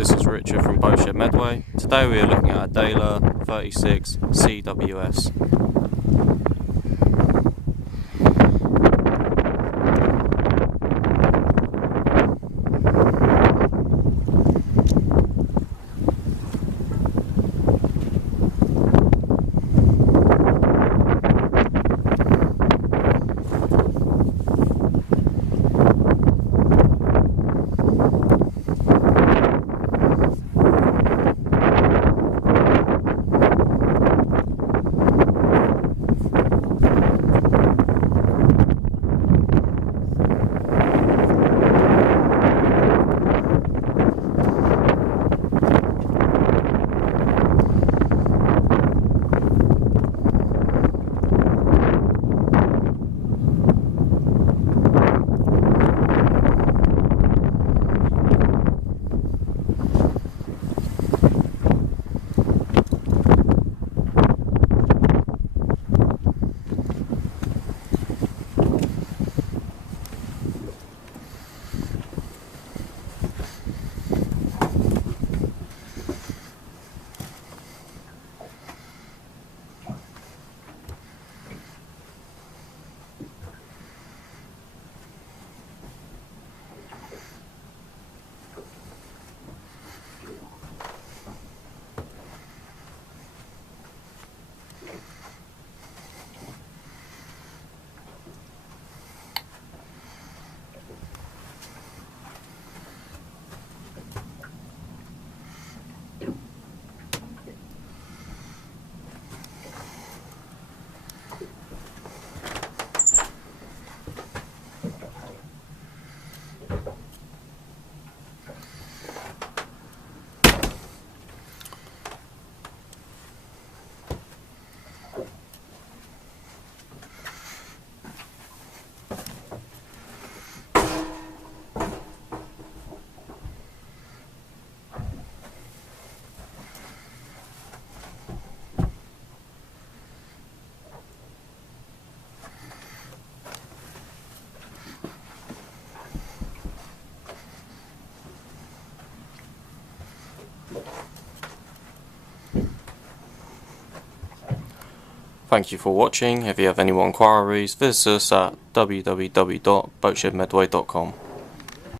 this is Richard from Boatshed Medway. Today we are looking at a Dehler 36 CWS. Thank you for watching. If you have any more inquiries, visit us at www.boatshedmedway.com.